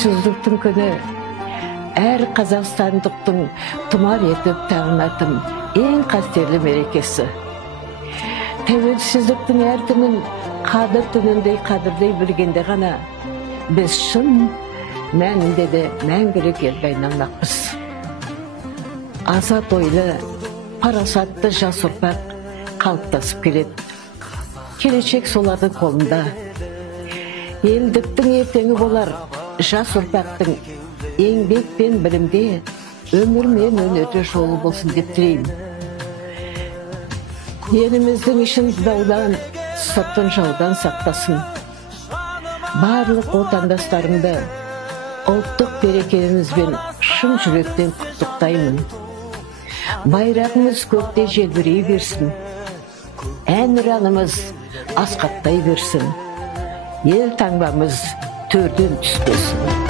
Тәуелсіздіктің күні әр қазақстандықтың тұмар етіп тағынатын ең қастерлі мерекесі. Тәуелсіздіктің әр күнін қадір түніндей қадірдей білгенде ғана біз шын мәнінде де мәңгілік елге айналмақпыз. Азат ойлы, парасатты жас ұрпақ қалыптасып келеді. Келешек солардың қолында. Елдіктің ертеңі болар жас ұрпақтың еңбек пен білімде, өмір мен өнерде жолы болсын деп тілеймін. Еліміздің ішін даудан, сыртын жаудан сақтасын. Барлық отандастарымды ұлттық берекемізбен шын жүректен құттықтаймын. Байрағымыз көкте желбірей берсін. Әнұранымыз асқаттай берсін. Ел таңбамыз төрден түспесін.